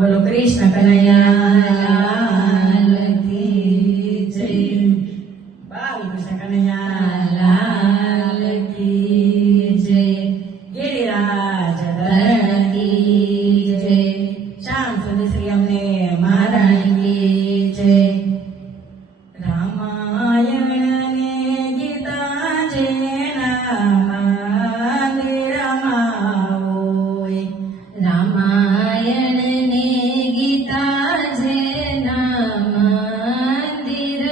બોલો કૃષ્ણ કનૈયા કી જય. બાલ કૃષ્ણ કનૈયા લાલ કી જય. ગિરિરાજ ધરણ કી જય. શ્યામ સુંદર શ્રી અમને મહારાજ કી જય. રામાયણ ને ગીતા જેના મંદિરમાં હોય. રામાયણ ને ગીતા જેના મંદિરમાં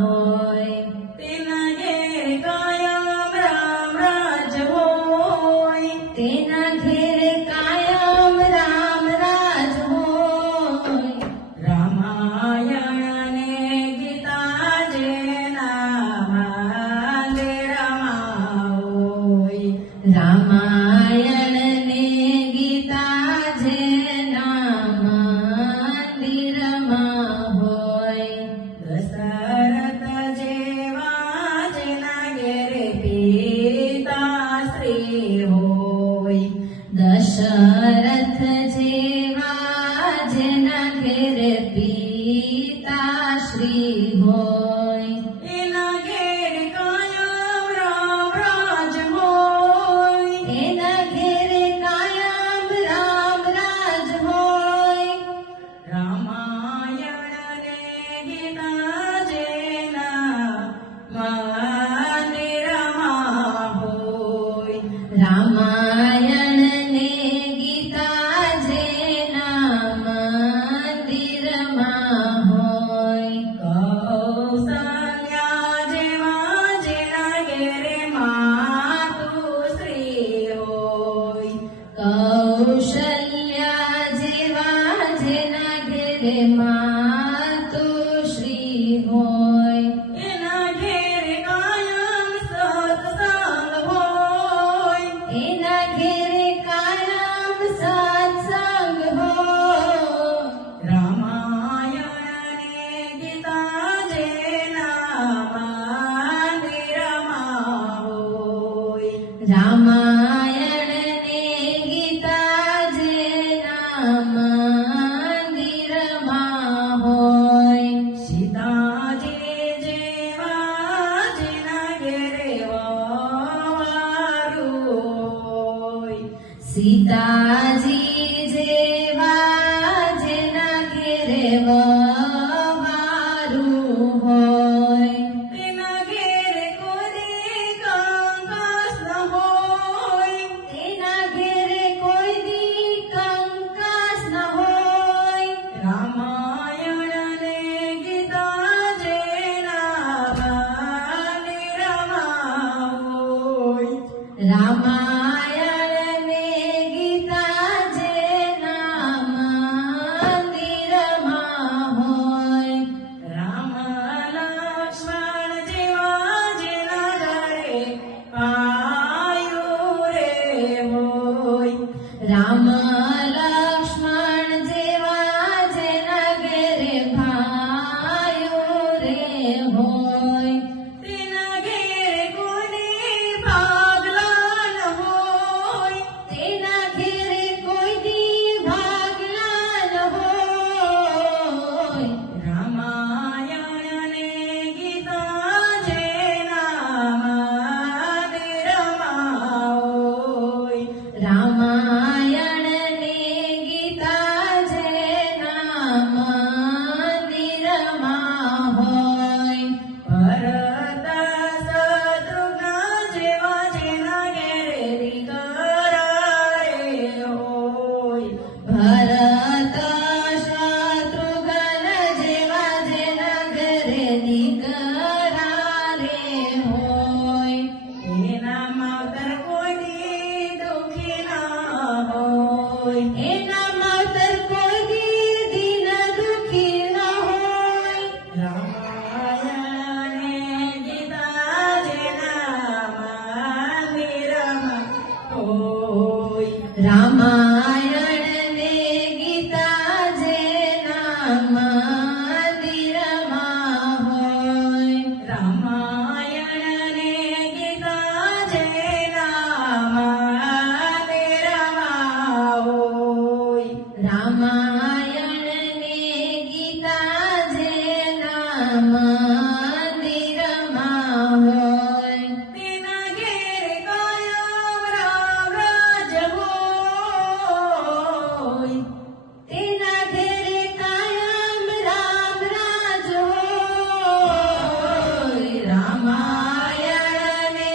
હોય. તેના ઘેર કાયમ રામ રાજ હોય. તેના ઘેર કાયમ રામ રાજ હોય. રામાયણ ને ગીતા જેના મંદિરમાં હોય. રામાયણ ને ગીતા જેના મંદિરમાં હોય. દશરથ જેવા જેના ઘેરે પિતાશ્રી હોય. દશરથ જેવા જેના ઘેર પિતાશ્રી હોય. એના ઘેર કાયમ રામ રાજ હોય. એના ઘેર કાયમ રામ રાજ હોય. રામાયણ ને ગીતા જેના મંદિરમાં હોય. રામાયણ ને ગીતા જેના મંદિરમાં હોય. કૌસલ્યા જેવા જેના ઘેરે માતુશ્રી હોય. કૌશલ્યા જેવા જેના ઘેરે માતુશ્રી હોય. એના ઘેર કાયમ સત્સંગ હોય. એના ઘેરે કાયમ સત્સંગ હોય. રામાયણ ને ગીતા જેના મંદિરમાં હોય. રામાયણ ને ગીતા જેના મંદિરમાં હોય. સીતાજી જેવા જેના ઘેરે વવારું હોય. સીતાજી જેવા જેના ઘેરે વવારું હોય. તેના ઘેર કોઈ કંકાસ ન હોય. તેના ઘેરે કોઈ દી કંકાસ ન હોય. રામાયણ ને ગીતા જેના મંદિરમાં હોય. રામાયણ ને ગીતા જેના મંદિરમાં હોય. રામ લક્ષ્મણ જેવા જેના ઘરે પાયું રે હોય. રામ લક્ષ્મણ જેવા જેના ઘેરે ભાઈઓ રે હોય. તેના ઘેર કોને ભાગલા ન હોય. તેના ઘેરે કોઈ દી ભાગલા ન હોય. રામાયણ ને ગીતા જેના મંદિરમાં હોય. રામાયણ ને ગીતા જેના મંદિરમાં હોય. ભરત શત્રુઘ્ન જેવા જેના ઘેરે દીકરા રે હોય. ભરત શત્રુઘ્ન જેવા જેના ઘરે દીકરા રે હોય. એના માવતર કોઈ દુખી ના હોય. એના માવતર કોઈ દી દીન દુખી ન હોય. રામાયણ ને ગીતા જેના મંદિરમાં હોય. રામાયણ ને રામાયણ ને ગીતા જેના મંદિરમાં હોય તેના ઘેર કાયમ રામ રાજ હોય. તેના ઘેરે કાયમ રામ રાજ હોય. રામાયણ ને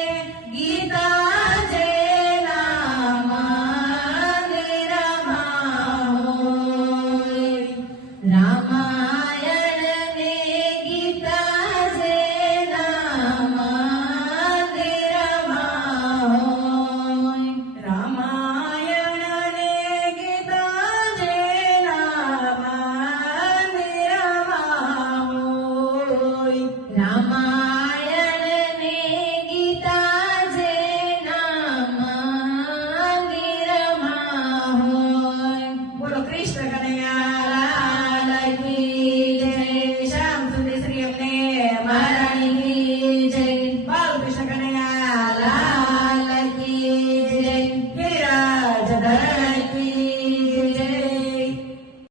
ગીતા જેના મંદિરમાં હોય. રામાયણ ને ગીતા જેના મંદિરમાં હોય. રામાયણ ને ગીતા જેના મંદિરમાં હોય. રામાયણ ને ગીતા જેના મંદિરમાં હોય. બોલો કૃષ્ણ કનૈયા લાલ કી જય. શ્યામ સુંદર શ્રી અમને મારાની જય બાલકૃષ્ણ કનૈયા